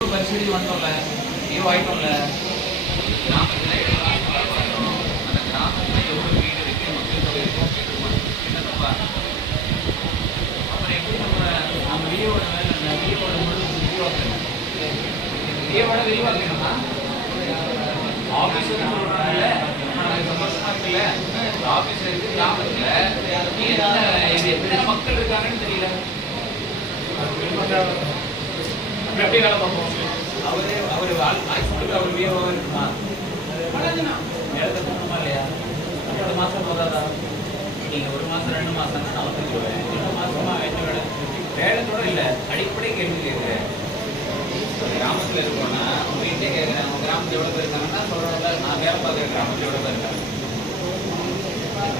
பரிசீலி வந்தோம்ல ஐயோ ஆயிட்டோம்ல கிராமத்தில் என்ன எப்படி நம்ம வேலை விரிவாக்கணும்னா ஆஃபீஸ் சொல்கிறாங்கல்ல எனக்கு சந்தோஷமா இருக்குல்ல ஆஃபீஸ் இருக்கு கிராமத்தில் இது நம்ம எப்படி வேலை பார்ப்போம் அவரு அவரு ஆக்சுவலுக்கு அவர் விஏஓ இருக்குமா எழுத போகணுமா இல்லையா ரெண்டு மாசம் போதாதா நீங்க ஒரு மாசம் ரெண்டு மாசம் நான் ஒத்துக்குவேன் ரெண்டு மாசமா என்ன வேலை வேலைத்தோட இல்ல அடிப்படை கேள்வி கேட்குறேன் கிராமத்துல இருக்கோம்னா உங்க வீட்டே கேட்குறேன் அவங்க கிராமத்துல எவ்வளவு பேர் இருக்காங்கன்னா சொல்றோம்ல நான் வேலை பார்க்குற கிராமத்துல எவ்வளவு பேர் இருக்காங்க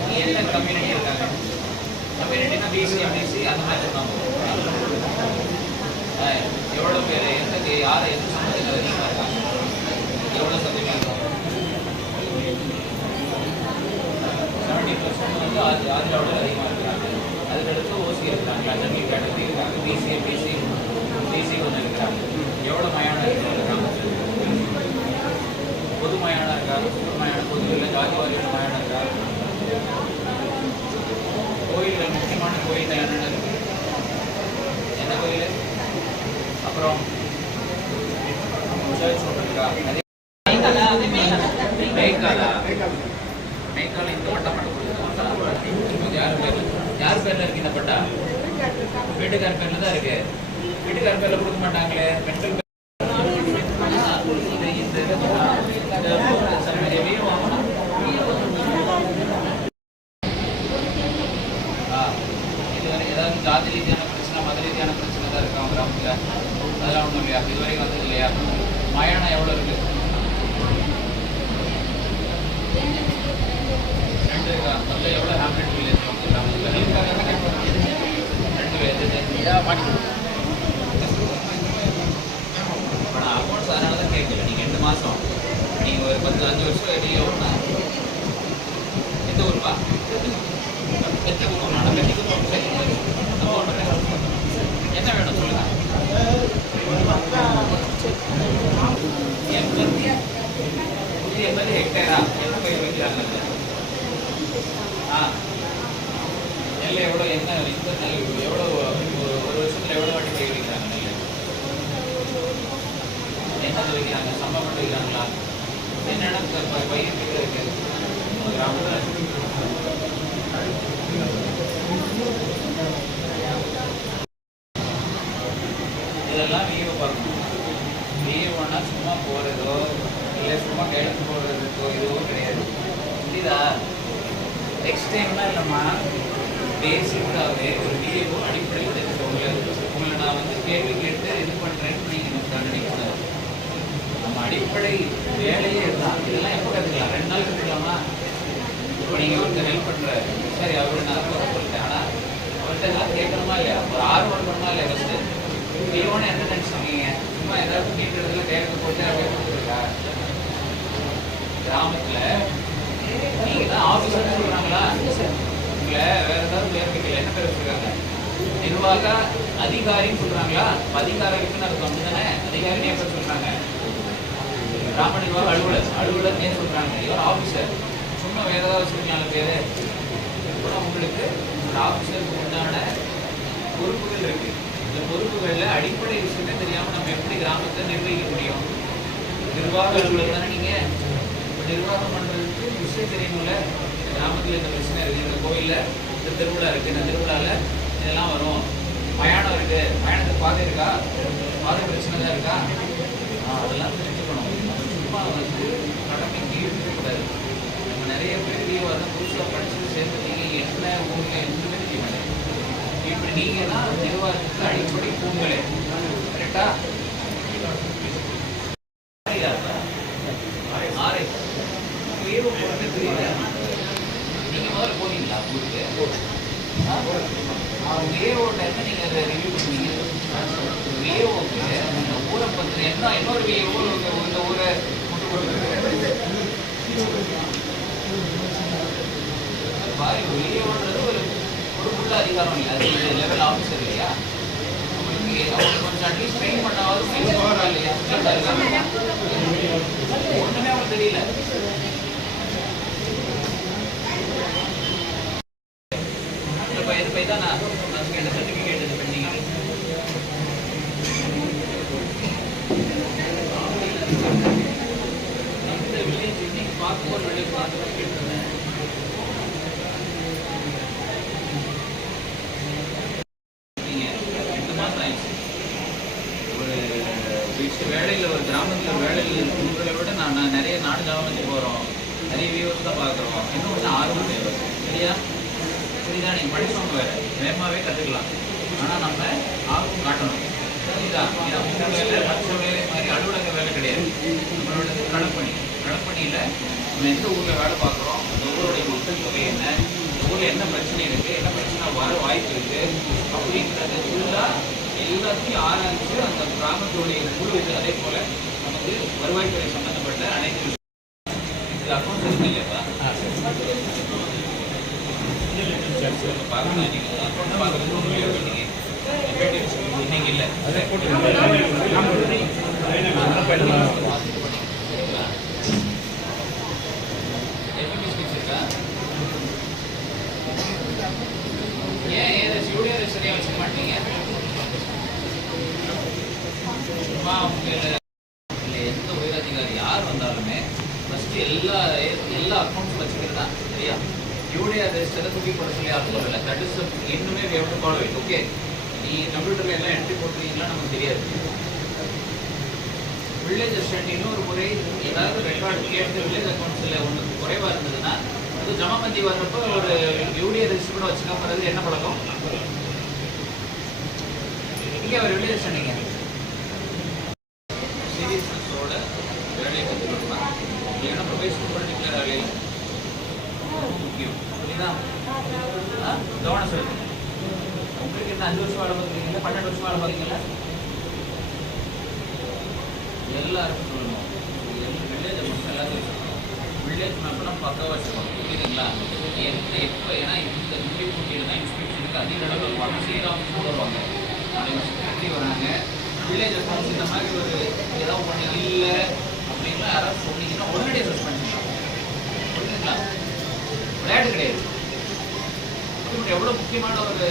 நீ என்ன கம்யூனிட்டி இருக்காங்க கம்யூனிட்டினா பிசி எம்பிசி அந்த மாதிரி இருக்காங்க எவ்வளோ பேர் எந்த யாரை எந்த சம்பந்தத்தில் அதிகமாக இருக்காங்க எவ்வளோ சதவீதம் செவன்டி பர்சன்ட் வந்து ஆதி ஆதிராவோட அதிகமாக இருக்காங்க அதுக்கடுத்து ஓசி இருக்கிறாங்க ஜென்ரல் கேட்டகரி இருக்காங்க பிசி பிசி பிசி கொஞ்சம் இருக்கிறாங்க எவ்வளோ மயானம் இருக்கிறாங்க கிராமத்தில் பொது மயானம் இருக்கா பொது மயானம் பொது இல்லை ஜாதி வாரியான மயானம் இருக்கா கோயில்கள் முக்கியமான கோயில் என்னென்ன இருக்கு என்ன கோயில் அப்புறம் சர்ச் இந்த பட்டா மட்டும் யார் பேர்ல யார் பேர்ல இருக்கு இந்த பட்டா. வீட்டுக்கார் பேர்ல தான் இருக்கு. வீட்டுக்கார் பேர்ல கொடுக்க மாட்டாங்களே. பெண்கள் பேர் இந்த இந்த இந்த சர்வே வாங்கணும் ஆ, இதுவரை ஏதாவது ஜாதி ரீதியான பிரச்சனை மத ரீதியான பிரச்சனை தான் இருக்கா உங்க கிராமத்தில் அதெல்லாம் ஒன்றும் இல்லையா? இதுவரைக்கும் வந்தது இல்லையா? மயானம் எவ்வளோ இருக்கு? ரெண்டு அதில் எவ்வளோ ஹேம்லெட் வில்லேஜ் ரெண்டு பேர். இப்போ நான் அக்கௌண்ட்ஸ் அதனால தான் கேட்கல. நீங்கள் ரெண்டு மாதம் நீங்கள் ஒரு பத்து அஞ்சு வருஷம் இடையில ஒன்றா எந்த ஊருப்பா. எத்தனை ஊர்? நான் என்ன இந்த நெல் எவ்வளோ ஒரு ஒரு வருஷத்தில் எவ்வளோ வாட்டி பயிர் வைக்கிறாங்க என்ன என்னது வைக்கிறாங்க சம்பா மட்டும் வைக்கிறாங்களா என்னென்ன பயிர் வைக்கிறதுக்கு கிராமத்தில் இதெல்லாம் விஏஓ பார்க்கணும். விஏஓனா சும்மா போகிறதோ இல்லை சும்மா கைடு போடுறதுக்கோ இதுவோ கிடையாது. புரியுதா? நெக்ஸ்ட் டைம்லாம் இல்லைம்மா. பேசிக்காகவே ஒரு விஏஓ அடிப்படையில் தெரிஞ்சு உங்களை உங்களை நான் வந்து கேள்வி கேட்டு இது பண்ணுறேன்னு நீங்கள் எனக்கு தண்டனைக்கூடாது நம்ம அடிப்படை வேலையே இருந்தால் இதெல்லாம் எப்போ கற்றுக்கலாம் ரெண்டு நாள் கற்றுக்கலாமா இப்போ நீங்கள் ஒருத்தர் ஹெல்ப் பண்ணுற சரி அவரு நான் சொல்லிட்டேன் ஆனால் அவர்கிட்ட நான் கேட்கணுமா இல்லையா? ஒரு ஆர்வம் பண்ணா இல்லையா ஃபஸ்ட்டு வியோன்னு என்ன நினச்சிருக்கீங்க? சும்மா ஏதாவது கேட்கறதுல கேட்க போட்டு அப்படியே கொடுத்துருக்கா கிராமத்தில் நீங்கள் தான் ஆஃபீஸர் சொல்கிறாங்களா உங்களை வேற ஏதாவது பேர் வைக்கல என்ன பேர் வச்சிருக்காங்க? நிர்வாக அதிகாரின்னு சொல்றாங்களா? அதிகாரிக்குன்னு அர்த்தம் தானே அதிகாரின்னு எப்போ சொல்றாங்க? கிராம நிர்வாக அலுவலர் அலுவலர் ஏன் சொல்றாங்க? இவர் ஆபீசர் சும்மா வேற ஏதாவது வச்சிருக்கீங்களா பேரு? இப்போ உங்களுக்கு ஒரு உண்டான பொறுப்புகள் இருக்கு. இந்த பொறுப்புகளில் அடிப்படை விஷயமே தெரியாம நம்ம எப்படி கிராமத்தை நிர்வகிக்க முடியும்? நிர்வாக அலுவலர் தானே நீங்க? நிர்வாகம் பண்ணுறதுக்கு விஷயம் தெரியணும்ல கிராமத்துல இந்த பிரச்சனை இருக்கு இந்த கோயில்ல இந்த திருவிழா இருக்கு இந்த திருவிழால இதெல்லாம் வரும் பயணம் இருக்கு மயானத்துக்கு பாதை இருக்கா பாதை பிரச்சனை தான் இருக்கா அதெல்லாம் தெரிஞ்சுக்கணும் சும்மா வந்து கடமைக்கு இருக்கக்கூடாது நம்ம நிறைய பெரிய வந்து புதுசாக படிச்சு நீங்கள் என்ன உங்க எதுவுமே தெரிய மாட்டேன் இப்படி நீங்கள் தான் நிர்வாகத்துக்கு அடிப்படை பூங்களே கரெக்டா ஆரை உயர்வு போறது போனீங்களா ஊருக்கு விஏஓட்ட என்ன நீங்க அதை ரிவ்யூ பண்ணுவீங்க விஏஓக்கு இந்த ஊரை பத்தி என்ன இன்னொரு விஏஓ இந்த ஊரை முட்டு கொடுக்குறது பாரு விஏஓன்றது ஒரு அவருக்குள்ள அதிகாரம் இல்லை அது லெவல் ஆஃபீஸர் இல்லையா அவங்களுக்கு அவங்க கொஞ்சம் அட்லீஸ்ட் ட்ரெயின் பண்ணாவது இல்லையா இருக்காங்க ஒண்ணுமே அவங்களுக்கு தெரியல இந்த பையன் பையன் தான் நான் நான் கேட்ட சர்டிஃபிகேட் இது பண்ணீங்க இந்த வில்லேஜ் இன்னைக்கு பார்க்கும்போது வில்லேஜ் பார்த்து கேட்டிருந்தேன் நீங்க ரெண்டு மாசம் ஆயிடுச்சு ஒரு வீட்டு வேலையில் ஒரு உங்களை விட நான் நிறைய நாடு கவனிச்சு போகிறோம் நிறைய வியூஸ் தான் பார்க்குறோம். இன்னும் கொஞ்சம் ஆர்வம் தேவை. சரியா? சரிதான் நீங்கள் படிச்சவங்க வேறு. வேகமாகவே கற்றுக்கலாம் ஆனால் நம்ம ஆர்வம் காட்டணும். சரிதா ஏன்னா உங்கள் வேலை மற்ற வேலை மாதிரி அலுவலக வேலை கிடையாது. நம்மளோட களப்பணி. களப்பணியில் நம்ம எந்த ஊரில் வேலை பார்க்குறோம்? அந்த ஊருடைய மக்கள் தொகை என்ன? ஊரில் என்ன பிரச்சனை இருக்குது என்ன பிரச்சனை வர வாய்ப்பு இருக்குது அப்படிங்கிறது ஃபுல்லாக எல்லாத்தையும் ஆராய்ச்சி அந்த கிராமத்துடைய குழு இது. அதே போல நமக்கு வருவாய்த்துறை சம்பந்தப்பட்ட அனைத்து. இது அக்கௌண்ட் இருக்கு இல்லையா பார்க்கலாம் நீங்க அக்கௌண்ட் பார்க்கறது உங்களுக்கு நீங்க இன்னைக்கு இல்லை FMS இருக்கா? ஏன் ஏன் ஸ்டூடியோ சரியா வச்சுக்க மாட்டீங்க சும்மா அவங்க இல்லை எந்த உயரதிகாரி யார் வந்தாலுமே ஃபஸ்ட்டு எல்லா எல்லா அக்கௌண்ட்ஸும் வச்சுக்கிறது தான் சரியா யூடியா ரெஜிஸ்டரை தூக்கி போட சொல்லி யாரும் சொல்லல. தட் இஸ் இன்னுமே we have ஓகே நீ கம்ப்யூட்டரில் எல்லாம் என்ட்ரி போட்டுருக்கீங்களா நமக்கு தெரியாது. வில்லேஜ் அசிஸ்டன்ட் இன்னொரு முறை ஏதாவது ரெக்கார்டு கேட்டு வில்லேஜ் அக்கௌண்ட்ஸில் ஒன்று குறைவாக இருந்ததுன்னா அது ஜமா பந்தி வர்றப்போ ஒரு யூடியா ரெஜிஸ்டர் கூட வச்சுக்காமறது என்ன பழக்கம்? இங்கே அவர் வில்லேஜ் அசிஸ்டன்ட் இல்லைன்னா ப்ரொஃபஷனல் ரொம்ப முக்கியம் புரியுதா? கவனம் செலுத்துங்க. உங்களுக்கு என்ன அஞ்சு வருஷம் வேலை பார்க்குறீங்களா பன்னெண்டு வருஷம் வேலை பார்க்குறீங்களா எல்லாருக்கும் சொல்லணும். வில்லேஜ் மட்டும் எல்லாத்தையும் சொல்லணும். வில்லேஜ் மேப்லாம் பக்கம் வச்சுக்கணும் புரியுதுங்களா? எந்த எப்போ ஏன்னா இந்த முடி போட்டியில் தான் இன்ஸ்பெக்ஷனுக்கு அதிக அளவில் வருவாங்க சீராக கூட வருவாங்க. நாளைக்கு செக்ரட்டரி வராங்க. வில்லேஜ் அக்கௌண்ட்ஸ் இந்த மாதிரி ஒரு ஏதாவது ஒன்று இல்லை அப்படின்லாம் யாராவது சொன்னீங்கன்னா உடனடியாக முக்கியமான ஒரு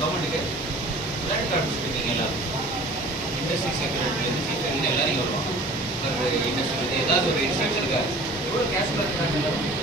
கவர்மெண்ட்டுக்கு விளையாட்டு கொடுத்துருக்கீங்க எல்லாரும். இண்டஸ்ட்ரி செக்டர்லேருந்து சீஃப் செக்ரட்டரி எல்லாரையும் வருவாங்க. ஒரு இண்டஸ்ட்ரி ஏதாவது ஒரு இன்ஸ்ட்ரக்ஷனுக்கு எவ்வளோ கேஷ் பண்ணுறாங்க எல்லாரும்